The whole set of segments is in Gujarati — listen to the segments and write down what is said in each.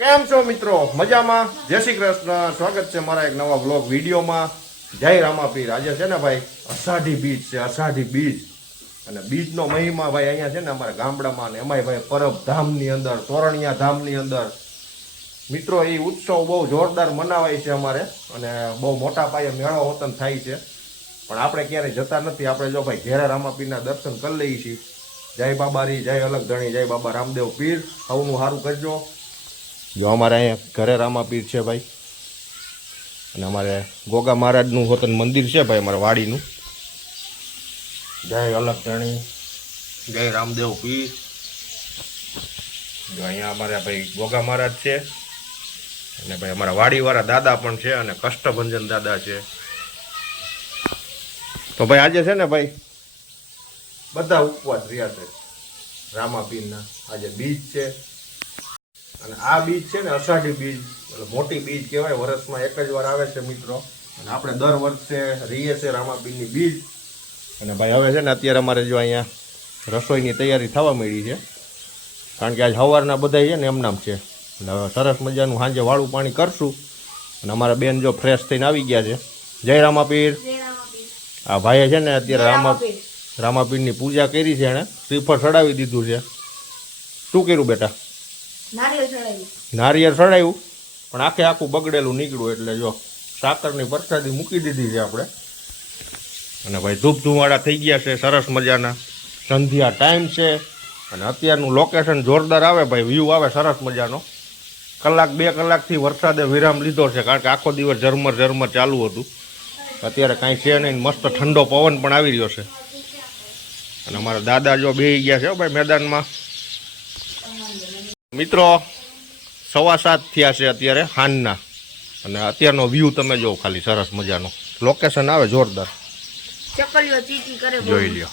કેમ છો મિત્રો? મજામાં? જય શ્રી કૃષ્ણ. સ્વાગત છે મારા એક નવા વ્લોગ વિડીયોમાં. જય રામાપીર. આજે છે ને ભાઈ અષાઢી બીજ છે, અષાઢી બીજ. અને બીજનો મહિમા ભાઈ અહીંયા છે ને અમારા ગામડામાં, ને એમાંય ભાઈ પરબ ધામની અંદર, તોરણિયા ધામની અંદર મિત્રો એ ઉત્સવ બહુ જોરદાર મનાવાય છે અમારે, અને બહુ મોટા પાયે મેળો વતન થાય છે. પણ આપણે ક્યારેય જતા નથી. આપણે જો ભાઈ ઘેરા રામાપીરના દર્શન કરી લઈએ છીએ. જય બાબારી, જય અલગ ધણી, જય બાબા રામદેવ પીર. સૌનું સારું કરજો. જો અમારે અહીંયા ઘરે રામાપીર છે ભાઈ, અને અમારે ગોગા મહારાજનું હોતન મંદિર છે ભાઈ અમારા વાડીનું. જય અલગ ધણી, જય રામદેવ પીર. જો અહીંયા અમારે ભાઈ ગોગા મહારાજ છે, અને ભાઈ અમારા વાડીવાળા દાદા પણ છે, અને કષ્ટભંજન દાદા છે. તો ભાઈ આજે છે ને ભાઈ બધા ઉપવાસ રહ્યા છે રામાપીરના. આજે બીજ છે, અને આ બીજ છે ને અષાઢી બીજ, મોટી બીજ કહેવાય. વર્ષમાં એક જ વાર આવે છે મિત્રો, અને આપણે દર વર્ષે રહીએ છીએ રામાપીરની બીજ. અને ભાઈ હવે છે ને અત્યારે અમારે જો અહીંયા રસોઈની તૈયારી થવા માંડી છે, કારણ કે આજ સવારના બધા છે ને એમનામ છે. એટલે હવે સરસ મજાનું સાંજે વાળું પાણી કરશું. અને અમારા બેન જો ફ્રેશ થઈને આવી ગયા છે. જય રામાપીર. આ ભાઈએ છે ને અત્યારે રામાપીરની પૂજા કરી છે, એણે શ્રીફળ ચડાવી દીધું છે. શું કર્યું બેટા? નારિયેળ ચડાવ્યું, પણ આખે આખું બગડેલું નીકળ્યું. એટલે જો સાકરની પ્રસાદી મૂકી દીધી છે આપણે. અને ભાઈ ધૂપ ધુમાડા થઈ ગયા છે સરસ મજાના. સંધ્યા ટાઈમ છે, અને અત્યારનું લોકેશન જોરદાર આવે ભાઈ, વ્યૂ આવે સરસ મજાનો. કલાક બે કલાકથી વરસાદે વિરામ લીધો છે, કારણ કે આખો દિવસ ઝરમર ઝરમર ચાલુ હતું. અત્યારે કાંઈ છે નહીં, મસ્ત ઠંડો પવન પણ આવી રહ્યો છે. અને અમારા દાદા જો બેસી ગયા છે ભાઈ મેદાનમાં. મિત્રો 7:15 થયા છે અત્યારે હાનના, અને અત્યારનો વ્યૂ તમે જો ખાલી સરસ મજાનો. લોકેશન આવે જોરદાર, જોઈ લ્યો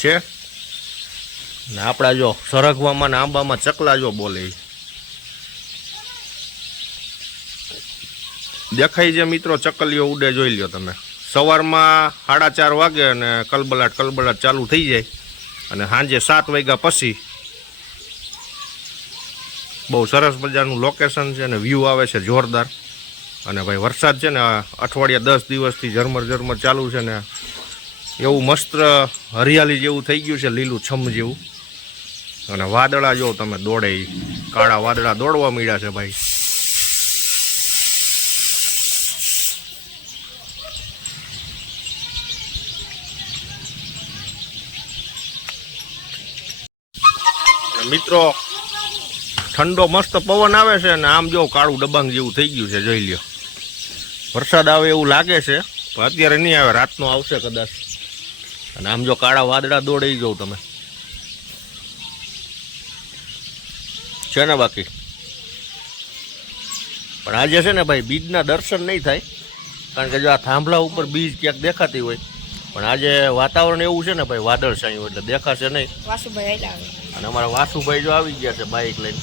છે. ને આપણા જો સરગવામાં ને આંબામાં ચકલા જો બોલે દેખાય છે મિત્રો. ચકલીઓ ઉડે જોઈ લ્યો તમે. સવારમાં 4:30 વાગે અને કલબલાટ ચાલુ થઈ જાય, અને સાંજે 7 વાગ્યા પછી બહુ સરસ મજાનું લોકેશન છે, અને વ્યૂ આવે છે જોરદાર. અને ભાઈ વરસાદ છે ને અઠવાડિયા 10 દિવસથી ઝરમર ચાલુ છે, ને એવું મસ્ત હરિયાળી જેવું થઈ ગયું છે, લીલું છમ જેવું. અને વાદળા જો તમે દોડે, કાળા વાદળા દોડવા માંડ્યા છે ભાઈ. મિત્રો ઠંડો મસ્ત પવન આવે છે, અને આમ જો કાળું ડબાંગ જેવું થઈ ગયું છે, જોઈ લ્યો. વરસાદ આવે એવું લાગે છે, પણ અત્યારે નહીં આવે, રાતનો આવશે કદાચ. અને આમ જો કાળા વાદળા દોડી જાવ તમે, છે ને બાકી. પણ આજે છે ને ભાઈ બીજના દર્શન નહીં થાય, કારણ કે જો આ થાંભલા ઉપર બીજ ક્યાંક દેખાતી હોય, પણ આજે વાતાવરણ એવું છે ને ભાઈ વાદળછાયું, એટલે દેખાશે નહીં. અને અમારા વાસુભાઈ જો આવી ગયા છે બાઈક લઈને.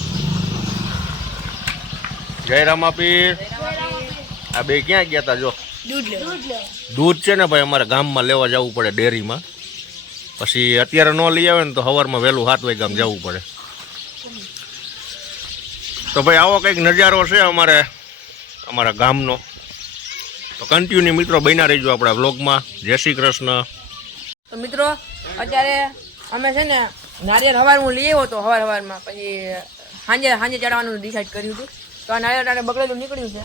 જય રામાપીર. આ બે ક્યાં ગયા હતા? જો દૂધ છે ને ભાઈ અમારે ગામમાં લેવા જવું પડે ડેરીમાં. પછી અત્યારે ન લઈ આવે ને તો સવારમાં વહેલું 7 વાગ્યામાં જવું પડે. તો ભાઈ આવો કંઈક નજારો છે અમારા ગામનો. તો કન્ટિન્યુ મિત્રો બન્યા રહીજો આપણા વ્લોગમાં. જય શ્રી કૃષ્ણ. તો મિત્રો અત્યારે અમે છે ને નારિયેળ સવારમાં લઈ આવ્યો હતો, સવારમાં. પછી સાંજે ચડાવવાનું ડિસાઈડ કર્યું હતું. તો આ નારિયેળ બગડેલું નીકળ્યું છે,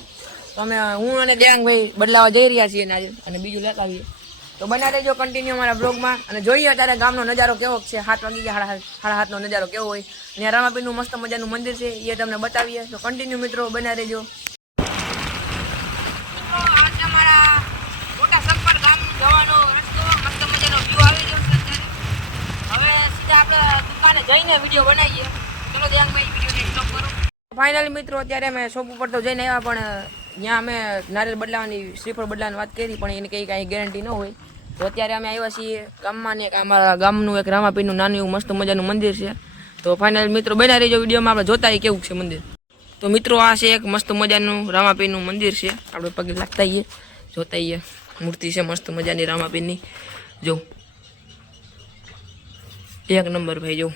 તો અમે હું અને દેવાંગભાઈ બદલાવા જઈ રહ્યા છીએ નારિયેળ, અને બીજું લેતા આવીએ. તો બના રહેજો કન્ટિન્યુ અમારા બ્લોગમાં, અને જોઈએ અત્યારે ગામનો નજારો કેવો છે. 7 વાગી ગયા, 7:30નો નજારો કેવો હોય. અને રામાપીરનું મસ્ત મજાનું મંદિર છે, એ તમને બતાવીએ. તો કન્ટિન્યુ મિત્રો બના રહેજો. જઈને વિડીયો બનાવીએ. ચલો દેવાંગભાઈ વિડીયો સ્ટોપ કરો. ફાઇનલી મિત્રો અત્યારે અમે શોપ ઉપર તો જઈને આવ્યા, પણ ત્યાં અમે નારિયેળ બદલાવાની, શ્રીફળ બદલાવાની વાત કરી, પણ એની કાંઈ ગેરંટી ન હોય. તો અત્યારે અમે આવ્યા છીએ ગામમાં, ને અમારા ગામનું એક રામાપીરનું નાનું એવું મસ્ત મજાનું મંદિર છે. તો ફાઇનલ મિત્રો બના રહીજો વિડીયોમાં. આપણે જોતા કેવું છે મંદિર. તો મિત્રો આ છે એક મસ્ત મજાનું રામાપીરનું મંદિર છે. આપણે પગે લાગતા આવીએ, જોતા આવીએ. મૂર્તિ છે મસ્ત મજાની રામાપીરની. જો એક નંબર ભાઈ, જો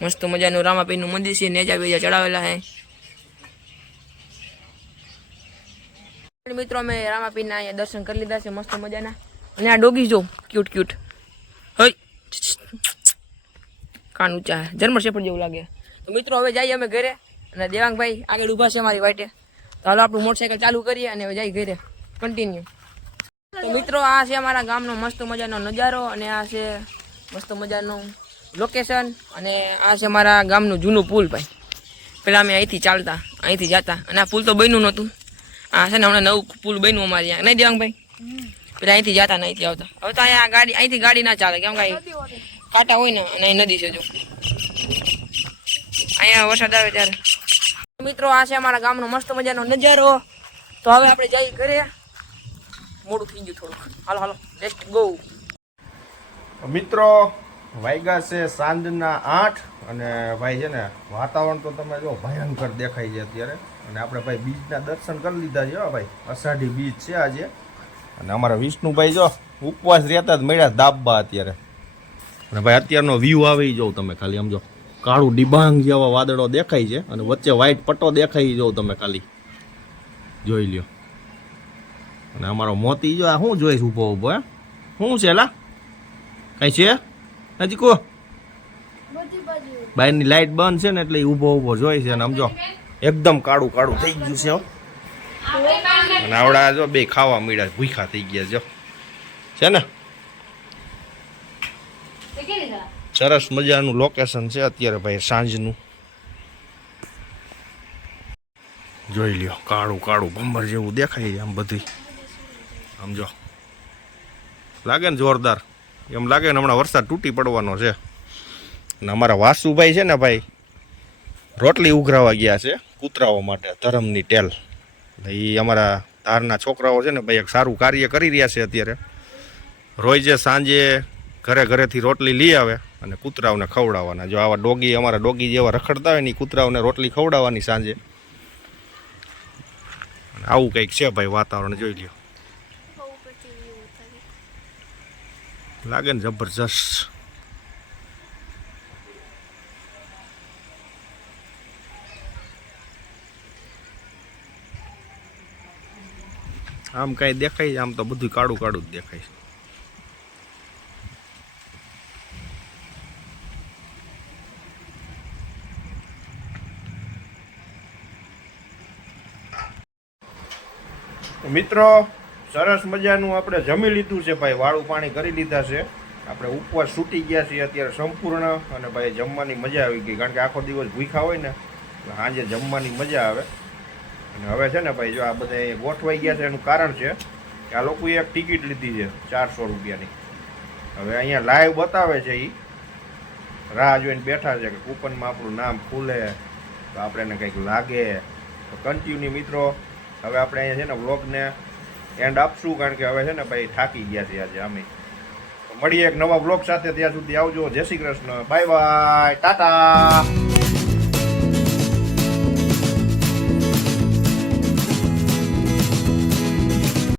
મસ્ત મજાનું રામાપીરનું મંદિર છે, નેજા બેજા ચડાવેલા છે મિત્રો. અમે રામાપીરના અહીંયા દર્શન કરી લીધા છે મસ્ત મજાના. અને આ ડોગી જો ક્યુટ ક્યુટ, હઈ કાન ઊંચા જર્મન શેફર્ડ જેવું લાગે. તો મિત્રો હવે જઈએ અમે ઘરે, અને દેવાંગભાઈ આગળ ઊભા છે મારી વાટે. તો હાલો આપણું મોટરસાઇકલ ચાલુ કરીએ અને હવે જઈ ઘરે કન્ટિન્યુ. તો મિત્રો આ છે અમારા ગામનો મસ્ત મજાનો નજારો, અને આ છે મસ્ત મજાનું લોકેશન, અને આ છે મારા ગામનું જૂનું પુલ ભાઈ. પેલા અમે અહીંથી ચાલતા, અહીંથી જતા, અને આ પુલ તો બન્યું નહોતું. આ છે ને હમણાં નવું પુલ બન્યું અમારે ત્યાં, નહીં દેવાંગભાઈ? પેલા અહીંથી જતા ને અહીંથી આવતા. હવે તો અહીંયા ગાડી, અહીંથી ગાડી ના ચાલે, કેમ કે કાંટા હોય ને, અને અહીં નદી છે જો, અહીંયા વરસાદ આવે ત્યારે. મિત્રો આ છે અમારા ગામનો મસ્ત મજાનો નજારો. તો હવે આપણે જઈએ ઘરે, મોડું થઈ ગયું થોડુંક. હાલો હાલો લેટ્સ ગો. મિત્રો વાગ્યા છે સાંજના 8, અને ભાઈ છે ને વાતાવરણ તો તમે જો ભયંકર દેખાય છે અત્યારે. અને આપણે ભાઈ બીજના દર્શન કરી લીધા છે ભાઈ, અષાઢી બીજ છે આજે. અને અમારા વિષ્ણુભાઈ જો ઉપવાસ રહેતા જ મળ્યા દાબવા અત્યારે. અને ભાઈ અત્યારનો વ્યૂ આવી જોઉં તમે ખાલી, આમ જો કાળું ડિબાંગ જેવા વાદળો દેખાય છે, અને વચ્ચે વ્હાઈટ પટ્ટો દેખાય જોઉં તમે ખાલી જોઈ લ્યો. અને અમારો મોતી જો આ શું જોઈશ ઊભો ઊભો, હે શું છે લા, કઈ છે હજી કહો? બાયરની લાઈટ બંધ છે ને એટલે ઊભો ઊભો જોઈ છે. અને આમ જો એકદમ કાળું કાળું થઈ ગયું છે. અને આવડા જો બે ખાવા મળ્યા, ભૂખા થઈ ગયા છે ને. સરસ મજાનું લોકેશન છે અત્યારે ભાઈ સાંજનું. જોઈ લ્યો કાળું કાળું ભંબર જેવું દેખાય છે આમ બધી. આમ જો લાગે ને જોરદાર, એમ લાગે ને હમણાં વરસાદ તૂટી પડવાનો છે. અને અમારા વાસુભાઈ છે ને ભાઈ રોટલી ઉઘરાવા ગયા છે કૂતરાઓ માટે, ધરમની ટેલ. એ અમારા ધારના છોકરાઓ છે ને ભાઈ એક સારું કાર્ય કરી રહ્યા છે અત્યારે. રોજ સાંજે ઘરે ઘરેથી રોટલી લઈ આવે અને કૂતરાઓને ખવડાવવાના. જો આવા ડોગી, અમારા ડોગી જેવા રખડતા હોય ને, કૂતરાઓને રોટલી ખવડાવવાની સાંજે. આવું કંઈક છે ભાઈ વાતાવરણ, જોઈ લ્યો. લાગે ને જબરજસ્ત. આમ કઈ દેખાય, આમ તો બધું કાળું કાળું જ દેખાય છે. મિત્રો સરસ મજાનું આપણે જમી લીધું છે ભાઈ, વાળું પાણી કરી લીધા છે. આપણે ઉપવાસ છૂટી ગયા છીએ અત્યારે સંપૂર્ણ. અને ભાઈ જમવાની મજા આવી ગઈ, કારણ કે આખો દિવસ ભૂખ્યા હોય ને સાંજે જમવાની મજા આવે. અને હવે છે ને ભાઈ જો આ બધા ગોઠવાઈ ગયા છે, એનું કારણ છે કે આ લોકોએ એક ટિકિટ લીધી છે 400 રૂપિયાની. હવે અહીંયા લાઈવ બતાવે છે, એ રાહ જોઈને બેઠા છે કે કૂપનમાં આપણું નામ ખુલે તો આપણે એને કંઈક લાગે. તો કન્ટિન્યુ મિત્રો હવે આપણે અહીંયા છે ને વ્લોગને એન્ડ આપશું, કારણ કે હવે છે ને ભાઈ થાકી ગયા છે આજે અમે. તો મળીએ એક નવા વ્લોગ સાથે, ત્યાં સુધી આવજો. જય શ્રી કૃષ્ણ, બાય બાય, ટાટા.